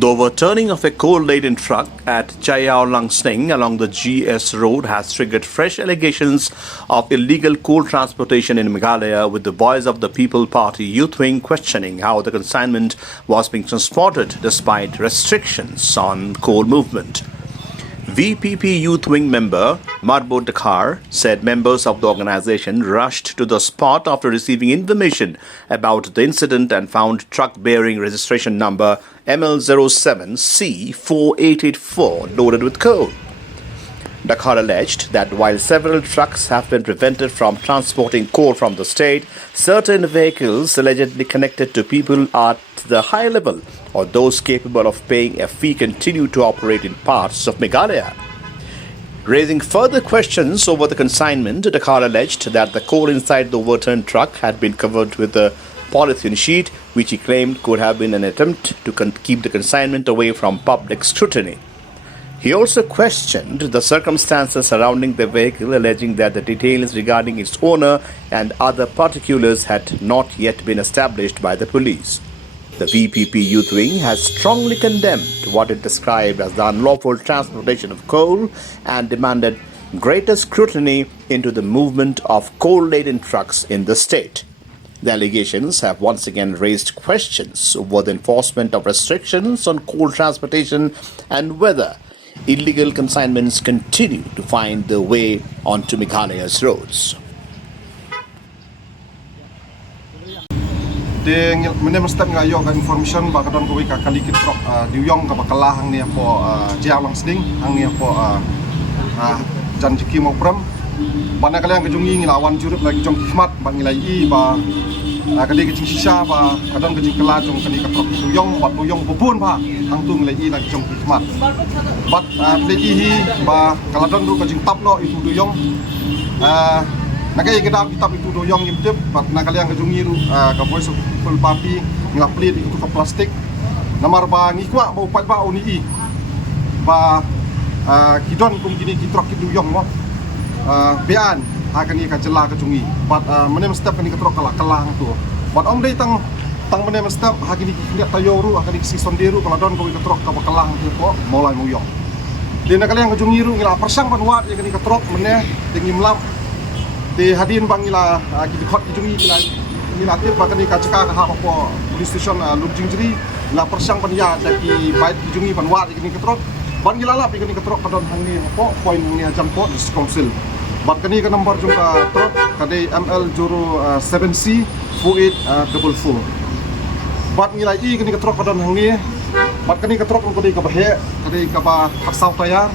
The overturning of a coal-laden truck at Jaiaw Langsning along the GS road has triggered fresh allegations of illegal coal transportation in Meghalaya, with the Voice of the People Party youth wing questioning how the consignment was being transported despite restrictions on coal movement. VPP Youth Wing member Marbo Dakhar said members of the organization rushed to the spot after receiving information about the incident and found truck bearing registration number ML07C4884 loaded with coal. Dakhar alleged that while several trucks have been prevented from transporting coal from the state, certain vehicles allegedly connected to people at the high level or those capable of paying a fee continue to operate in parts of Meghalaya. Raising further questions over the consignment, Dakhar alleged that the coal inside the overturned truck had been covered with a polythene sheet, which he claimed could have been an attempt to keep the consignment away from public scrutiny. He also questioned the circumstances surrounding the vehicle, alleging that the details regarding its owner and other particulars had not yet been established by the police. The VPP Youth Wing has strongly condemned what it described as the unlawful transportation of coal and demanded greater scrutiny into the movement of coal-laden trucks in the state. The allegations have once again raised questions over the enforcement of restrictions on coal transportation and whether illegal consignments continue to find their way onto Meghalaya's roads. Dia mana mesti mengayo ke information bakadon ko ka kalikit trok diuyong ka bakalah hang ni po Jaiaw Langsning hang ni po janjiki mo pram bana kalian kejungi ngilawan jurup lagi jong hikmat bang ngilai ba kali kejing sisa ba kadon kejing kala jong kali ka trok diuyong bat diuyong bubun ba hang tu ngilai lagi jong hikmat bat plei hi ba kaladon ru kejing tapno itu diuyong nakai kedam kitab itu doyong ngip bat nakaliang kejungi ru ka Voice of People Party ngaplit itu ka plastik namar ba ngikwa ba upat ba uni ba kidon kum gini kitrok kiduyong mo bean akan ni ka jela kejungi bat menem step kan kitrok kala kelang tu bat om dei tang menem step hagini kindak tayo ru akan si sonderu kala don ko kitrok ka kelang tu ko mulai muyong di nakaliang kejungi ru ngila persang ban wat kan kitrok meneh dengim lam di hadin bangila kita khot jungi ngila tip bakani ka ceka ka ha po police station Lumjingjri la persang panya daki bait jungi panwat ini ketrok ban ngila la pikani ketrok padon hangni po point ni jam po district council bat kani ka number jung ka trok kadai ML07C 4844 bat ngila i kani ketrok padon hangni bat kani ketrok ko dei ka bahe kadai ka ba haksau tayar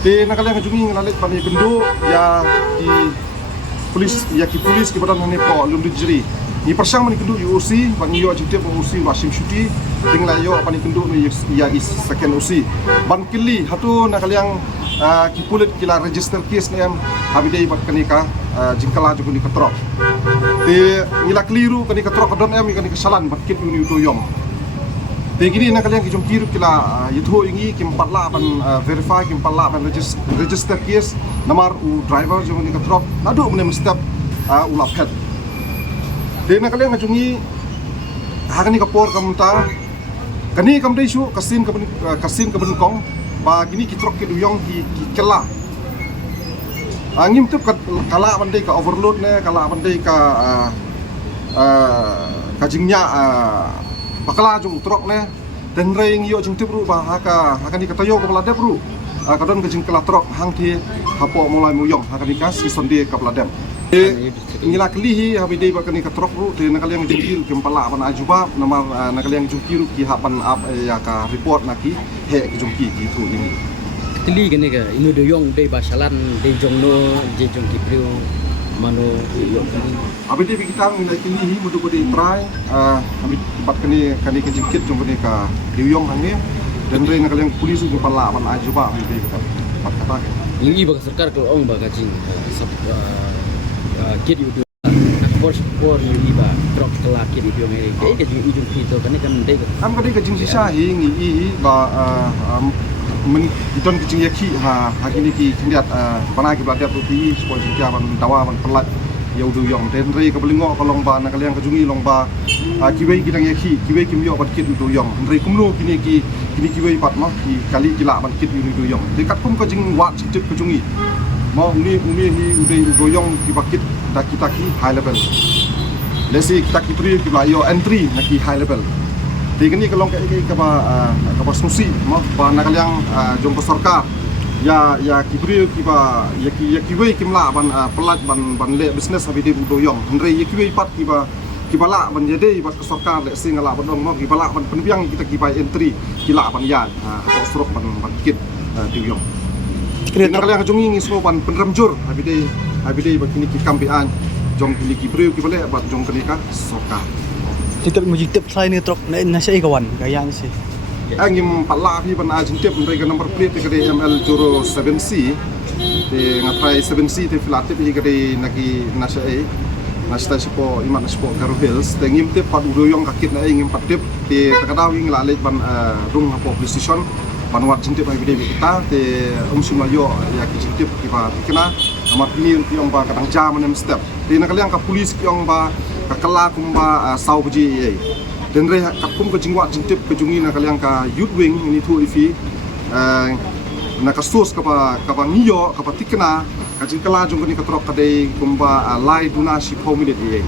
di nakaliang jungi ngila let pani bendu ya di polis ya ki polis ki badan ne po Lumjingjri ni persang mani kendu UC ban yo ajite po UC wasim shuti dingla yo pani kendu ni ya is second UC ban kili hatu nakaliang ki pulit kila register case ne am habidei bat kanika jingkala jugo ni ketrok de ngila keliru kani ketrok don am kani kesalahan bat kit ni doyong de gini nakaliang ki jong kiru kila yutho ingi ki mpatla ban verify ki mpatla ban register case namar u driver jong ni ketrok nadu menem step ulap head de nakaliang jungi hagani kapor kamta kani kamdei shu kasin ka benkong ba gini kitrok ki duyong ki kela angim tup kala bandai ka overload ne kala bandai ka jingnya bakala jung trok ne dan reng yo jung tibru ba haka ni katayo ko peladep ru kadon ke jing kala trok hang thi hapo mulai muyong haka ni kas sonde ka peladep ngila klihi habidei ba kani ka trok ru te nakaliang jingkir ke pala ban ajuba namar nakaliang jungkiru ki hapan ap ya ka report naki he ki jungki ki tu ini kli gani ka inu doyong dei ba salan dei jongno je jongki priu mano yo abidei kita ngila klihi mudu bodi try habid pat kani ke jingkit jong kani ka doyong hange dan rei nakaliang polis ke pala ban ajuba habidei pat kata ini ba sarkar ko ong ba kajing kit itu por iba drop kala kit itu mere ke ujung itu kan dei am kadi ke jing sisa hi ngi ba men iton kecing yaki ha hakini ki kindiat panai ki bladat ruti sport jika ban dawa ban pelat ya udu yong den rei ka belingo ka long ba nakaliang ka jungi long ba kiwei kidang yaki kiwei kim yo ban kit udu yong rei kumlo kini kiwei pat ma ki kali kila ban kit udu yong dekat kum ka jing wat cip ka jungi mau umi hi udu yong ki bakit kita ki high level lesi kita ki pri ki ba yo entry na ki high level tingani ka long ka ba susi ma ba nakaliang jong ka sarkar ya kibri kiba ya kiwei kimla ban pelat ban le business habide udo yong andre ya kiwei pat kibala ban jede bat ke sarkar le singala ban dong mo kibala ban penbiang kita kibai entry kila ban yan atau surok ban kit di yong kena kali yang jongi ngismo ban penramjur habide ban kini kikampian jong kini kibri kibale bat jong kini ka sarkar Jitip mujitip saya ni truk na saya kawan gaya ni sih. Angim pala phi ban ajintip mereka number plate ke ML Juro 7C de ngatrai 7C te filatip hi ke naki nasta sipo iman sipo Garo Hills te ngim tip pad udo yong kakit na ngim patip te takadaw ing lalit ban rung hapo police station ban wat jintip ai bide kita te sulayo ya ki jintip ki ba kena nomor pini ki ong ba kadang jam nem step te nakaliang ka police ki ong ba kakala kumba sau bji dan re kakum ke jingwat jintip ke jungi na kaliang ka youth wing ini tu ifi na kasus ka ba ngiyo ka patikna ka jingkala jungkani ka trok ka dei kumba lai duna si 4 minute ye